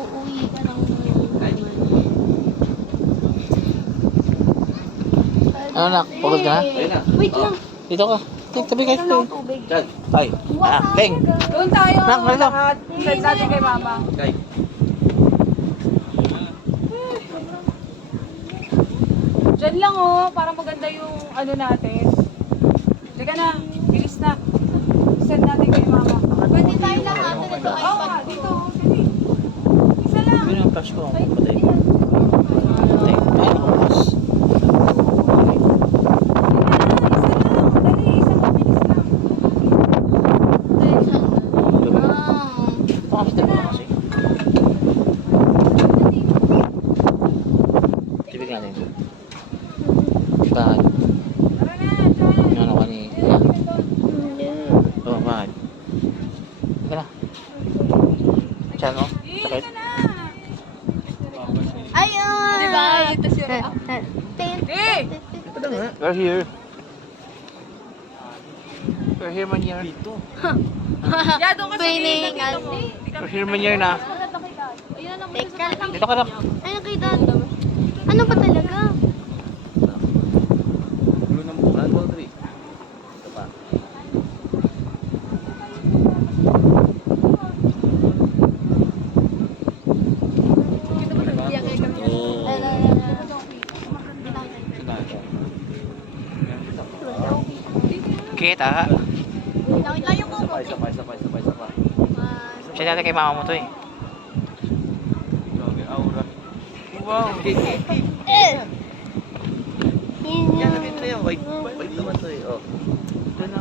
uuwi ka ng Ano nak? Pagod ka na? Wait lang. Dito ka. Tabi kayo. Ano ng tubig? Ay. King. Doon tayo. Nak, malito. Send natin kay mama. Diyan lang oh, para maganda yung ano natin. Sige na, bilis na. Send natin kay mama. Pwede tayo lahat na ito ay Oo nga, dito. Sige. Isa lang. Yun ang flash ko. Patay. Patay. Ayun ako mas. Pakakita mo na kasi. Tibig natin. Bakit? Ano ka ni... Oo, bakit? Sige na. Diyan o. Sakit. Ayun! Diba? Ito siya. Eh! We're here. We're here man here. Yeah, doon kasi Training, dito mo. We're here man here na. Ayun na Teka lang. Dito ka na. Ay, nakita. Ano ba talaga? Kita. Nakita yung kuko. Siya natin kay mama mo to eh. Wow. Yan, nandito yan. White naman to eh. Oh. Ito na.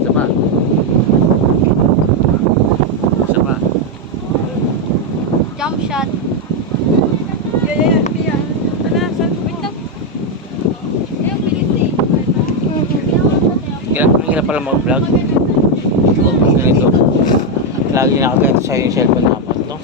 Isa pa. Isa pa. Jump shot. Yeah. Ano, saan? Wait lang. Ayun, bilis eh. Hirap pala mag-vlog. Ganito. Lagi nakaganto sa yung cellphone dapat, no?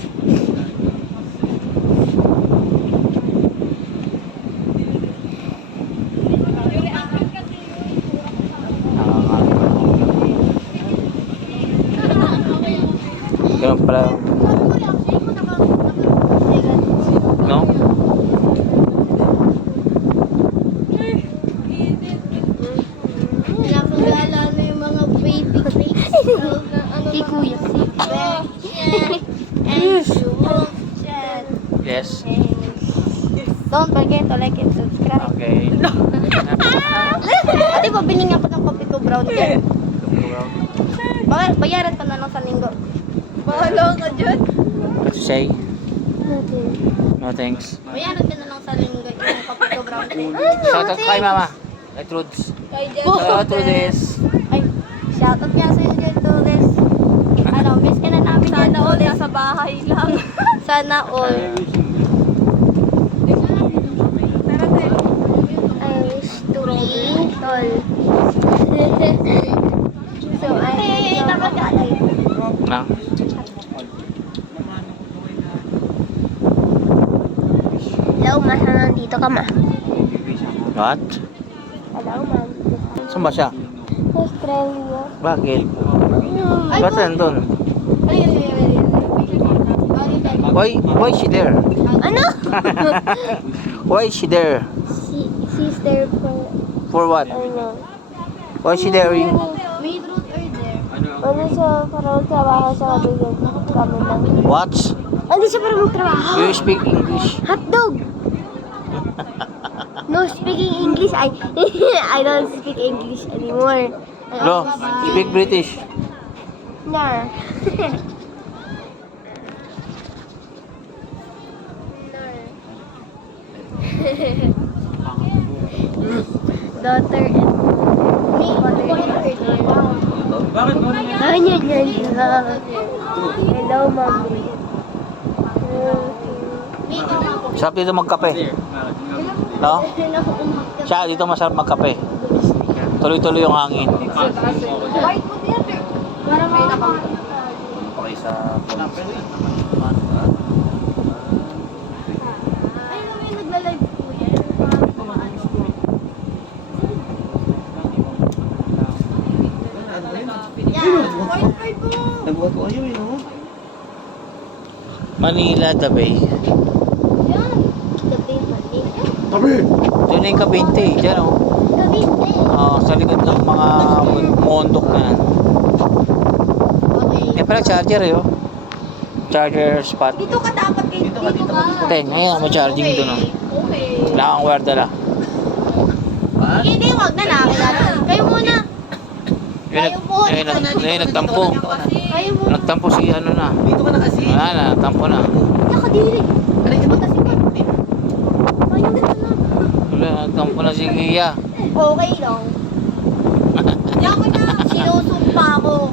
Ganun pala, no? Nakagala na yung mga baby cakes. Kay Kuya. Yes. Don't forget to like and subscribe. Okay. Ate, pabili nga po ng kopi ko brown dyan. Bayaran ko na lang sa linggo. Bahala ka dyan. What to say? No thanks. Bayaran ko na lang sa linggo yung kopi ko brown. Shout out kay mama. Kay Truds. Kay Jen. Shout out to this. Ay, shoutout nga sa'yo dyan, Tulis. Ano, miss ka na namin dyan, Sana all Tulis. nasa bahay lang. Sana all. Tara tayo. I wish to be tall. So, I Na? Hello, ma. Nandito ka, ma. What? Hello, ma'am. Saan ba siya? Australia. Bakit? Ba't nandun? Why is she there? Ano? Why is she there? Sister for, For what? ano? Why is she there? May root or there? Ano siya, parang trabaho siya kabigyan kami lang. What? Ano siya parang magtrabaho? Do you speak English? Hotdog! No speaking English. I don't speak English anymore. No, speak British. No. Daughter and Bakit mo? Hello, mommy. Sarap dito magkape. No? Siya, dito masarap magkape. Tuloy-tuloy yung hangin. White mo yan eh. Para may nakakita. Okay sa Ay, naman yung nagla-live po yan. Yan. Nagbuhat ko kayo eh, no? Manila, the Bay. Yan. Gabi mali. Tabi! Doon na yung Kabinte, dyan oh. Gabi din. Sa likod ng mga mondok na yan. Okay. Eh pala charger eh oh. Charger spot. Dito ka dapat kayo. Dito ka, dito ka, dito ka. Ten, ngayon may charging doon oh. Okay. Wala kang wire dala. Hindi, wag na nakakilala. Kayo muna. Nagtampo. Kayo muna. Nagtampo si ano na. Dito ka na kasi. Wala na, nagtampo na. Nakadiri. Aray, ito na. Kayo dito na. Wala, nagtampo na si Gia. Okay lang. Yaman na. Sinusumpa ko.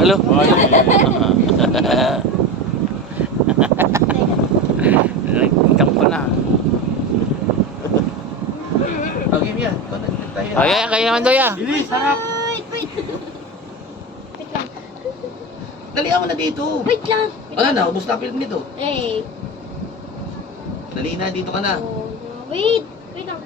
Hello? Nagtampo na. Okay, Mia. Ito na tayo. Ay, kaya naman daw ya. Bilis, sarap. Wait. Wait lang. Dalihan mo na dito. Wait lang. Wala na, ubos na film nito. Eh. Dali na, dito ka na. Wait. Wait lang.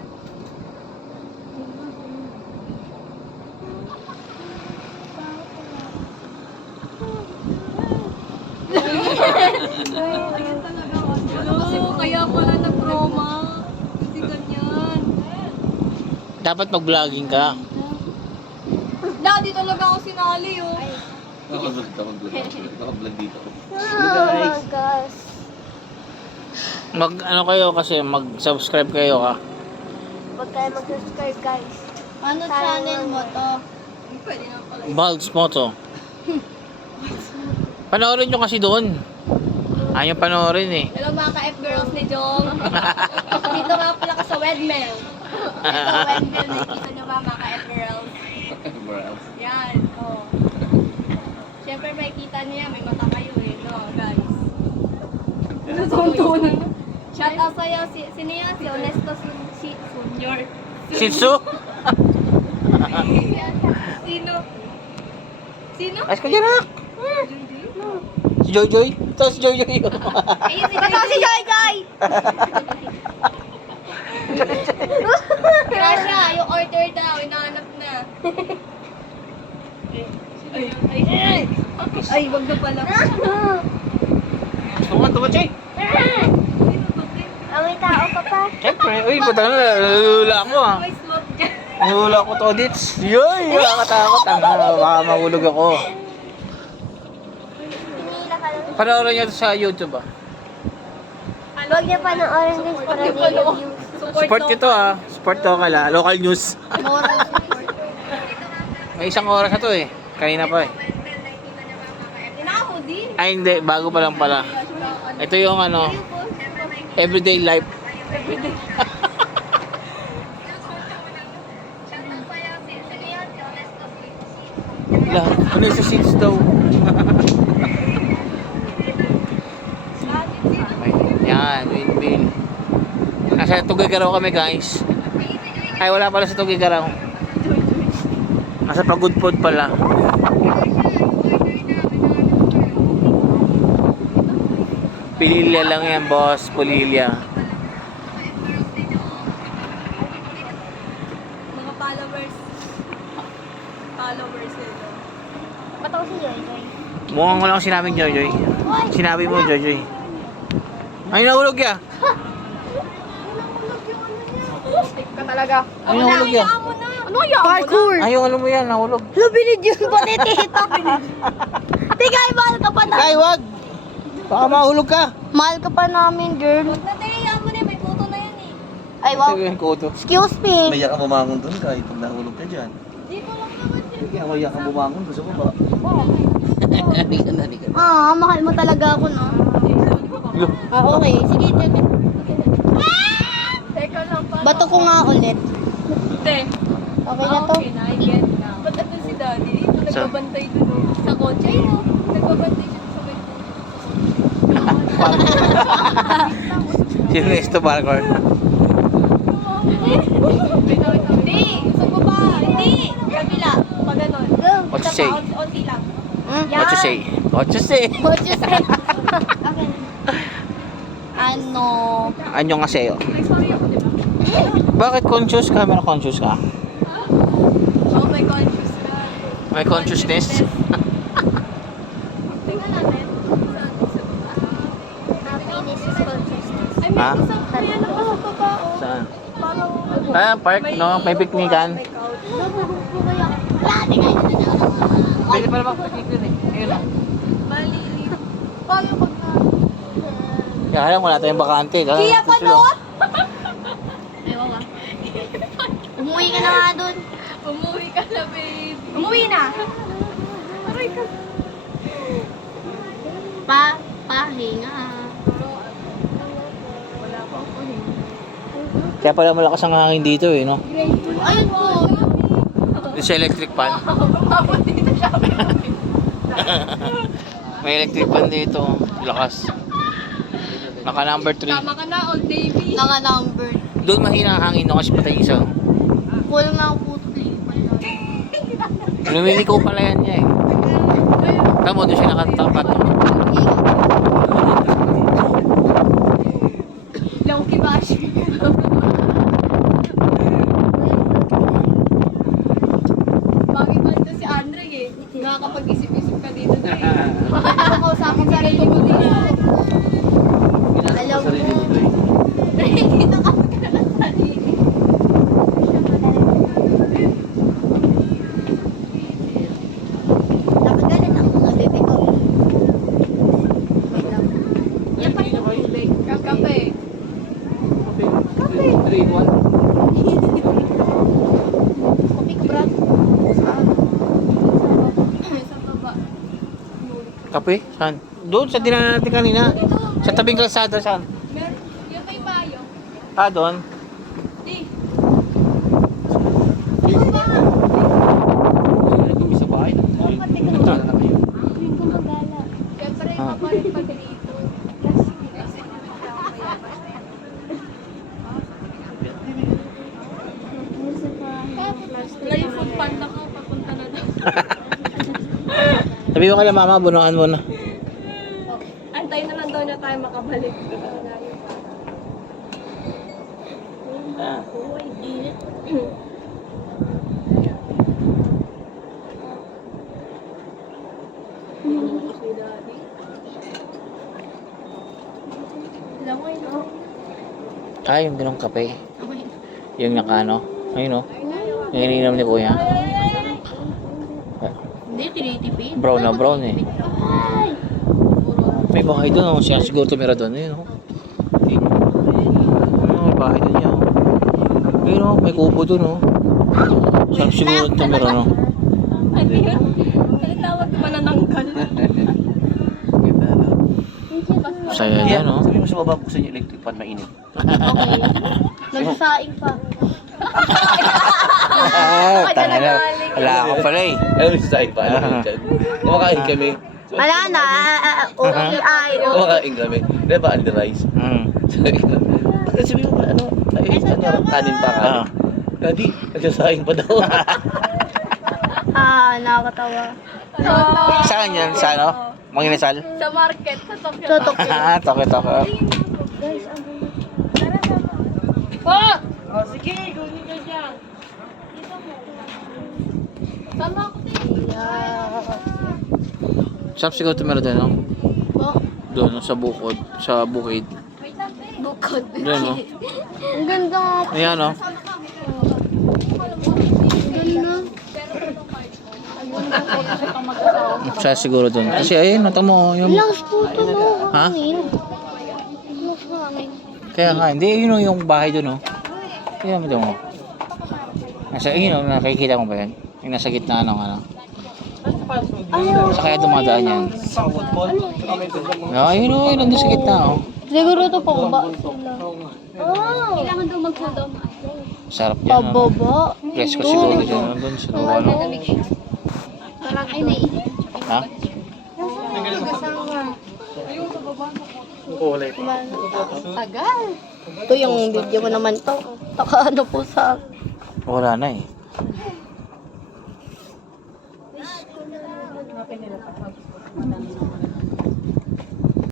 Kasi mo kaya pala nag-trauma. Kasi ganyan. Dapat mag-vlogging ka. Daddy talaga ako sinali oh. Nakablog dito. Oh my gosh. Ano kayo kasi mag-subscribe kayo ka. Huwag kayo mag-subscribe guys. Ano channel mo to? Pwede na pala. Balds Moto. Panoorin nyo kasi doon. Ayaw panoorin eh. Hello mga ka-F girls ni Jong. Dito nga pala ka sa Wedmel. Ito Wedmel, nakikita nyo ba mga ka-F girls? Yan, oh. Siyempre makikita niyo yan, may mata kayo eh, no guys. Shout out sa'yo, sino yan? Si Honesto Junior. Shih Tzu? Sino? Sino? Ayos ka dyan ah. Si Joy Joy? Ito si Joy Joy. Ayun, si Joy Joy! Gracia, yung order daw, inaanap na. Ay, wag na pala. Tumat, Joy. May tao ka pa. Siyempre. Uy, puta na. Nalula ako ah. May swap dyan. Nalula ako to, Dits. Yoy, nakakatakot. Baka mahulog ako. Hinila ka lang. Panoorin nyo sa YouTube ah. Huwag niya panoorin guys para hindi yung views. Support nyo to ah. Support to kala. Local news. Moral support. May isang oras na to eh. Kanina pa eh. Tinako din. Ay hindi, bago pa lang pala. Ito yung ano, everyday life. Wala, ano yung sa seats daw? Yan, windmill. Nasa Tugigaraw kami guys. Ay wala pala sa Tugigaraw. Nasa Pagudpod pala. Pililya lang yan boss, Pililya. Mga followers. Followers nila. Ba't ako si Joy Joy? Mukhang wala akong sinabing Joy Joy. Sinabi mo Joy Joy. Ay nahulog ya. Ka talaga. Ay nahulog ya. Ano kaya? Parkour! Ay yung ano mo yan, nahulog. Lubinid yun pati tito. Tika, mahal ka pa na. Ay wag. Baka mahulog ka. Mahal ka pa namin, girl. Natayaan mo na, may photo na yan eh. Ay, wow. Ito yung koto. Excuse me. Maya ka bumangon doon kahit pag nahulog ka dyan. Di ko lang naman yun. Kaya maya ka bumangon, gusto mo ba? Halika na. Ah, mahal mo talaga ako, no? Ah, okay. Sige, Jimmy. Teka lang, paano? Bato ko nga ulit. Hindi. Okay na to. Okay na, I get na. Ba't andun si Daddy? Ito nagbabantay dun oh. Sa kotse yun. Nagbabantay dun sa may Si Resto Parkour. Hindi! Sa baba! Hindi! Kabila! Pag ganon. What you say? Onti lang. What you say? What you say? What you say? Okay. Ano? Anyo nga sa'yo? Ay, sorry ako, di ba? Bakit conscious? Camera conscious ka? Oh, may conscious ka. May consciousness? Ha? Ayan ako sa baba, oh. Saan? Parang, Park, no? May piknikan. May couch. Nabubog po kaya. Dati kayo na Pwede pa naman pagkik din eh. Ayun o. Maliliit. Paano pag na... Kaya lang, wala tayong bakante. Kaya pa noon? Ay, wawa. Umuwi ka na nga doon. Umuwi ka na, babe. Umuwi na? Aray ka. Pahinga. Wala pa ako Kaya pala malakas ang hangin dito eh, no? Ayun po. Sa electric fan. Dito siya. May electric fan dito. Lakas. Naka number 3. Tama ka na, old Davy. Naka-number. Doon mahina ang hangin, no? Kasi patay isa. Kulang na ang puto. Lumiliko pala yan niya eh. Tamo, doon siya nakatapat. Loki bashi. Bakit ba ito si Andre eh? Nakakapag-isip-isip ka dito na eh. Bakit mo kausapin sarili mo dito? Alam Sarili mo. dito eh. Nakikita ka ng sarili. Nakagalan ang mga bebe ko. Wait lang. Yan pa yung tubig. Kape. Kape. 3 in 1. Kape ka, Brad. Sa baba. Kape? Saan? Doon, sa dinaanan natin kanina. Sa tabing kalsada, saan? Meron. Yung may mayo. Ah, doon. Di. Di ba? Kung sa bahay, Siyempre, pa rin pag dito. Wala yung food panda ko, papunta na daw. Sabi mo kala mama, bunuhan mo na. Antay na lang daw niya tayo makabalik. Oh, ay init. Alam mo yun, Ah, yung ganong kape. Yung nakano. Ayun o. Yung ininom ni kuya. Hindi, tinitipid. Brown na brown eh. Ay! May bahay doon. Siya siguro tumira doon. Ayun o. May bahay doon niya o. Ayun o, may kubo doon o. Siya siguro tumira no. Ano yun? Ano tawag ko manananggal? Saya yan o. Sabi mo sa baba, buksan yung electric fan, mainit. Okay. Nagsasaing pa. Ah, tanga na. Wala ka pala eh. Ano yung sasain pa? Ano yun? Kumakain kami. Wala na. OEI. Kumakain kami. Di ba, under rice? Sabi ko, sabi mo ba, ano, kanin pa ka? Ah. Daddy, nagsasaing pa daw. Nakakatawa. Saan yan? Sa ano? Manginasal? Sa market, sa Tokyo. Sa Tokyo. Ah, toke-toke. Guys, ang tara sama. Oh! O sige, kunin ka dyan. Sama ako din. Saan siguro tumira doon no? Oh, Doon sa bukod. Sa bukid. bukod. Doon no? Ang ganda nga. Ayan no? Ang ganda. Siya siguro doon. Kasi ayun, nata mo yung... Lakas po ito, no? Ha? Hangin. Lakas na hangin. Kaya nga, hindi yun yung bahay doon no? Kaya mo doon mo. Nasa yun, nakikita mo ba yan? Yung nasa gitna ng ano. Ayaw. Sa kaya dumadaan yan. Ayun o, yun nandun sa gitna oh. Siguro ito pababa sila. Oh. Kailangan daw magsadom. Sarap yan. Ano? Pababa. Presko siguro dyan. Nandun sa ano. Parang ay naiinit. Ha? Tagal. Ito yung video mo naman to. Ano po sa... Wala na eh. Hanapin nila pa.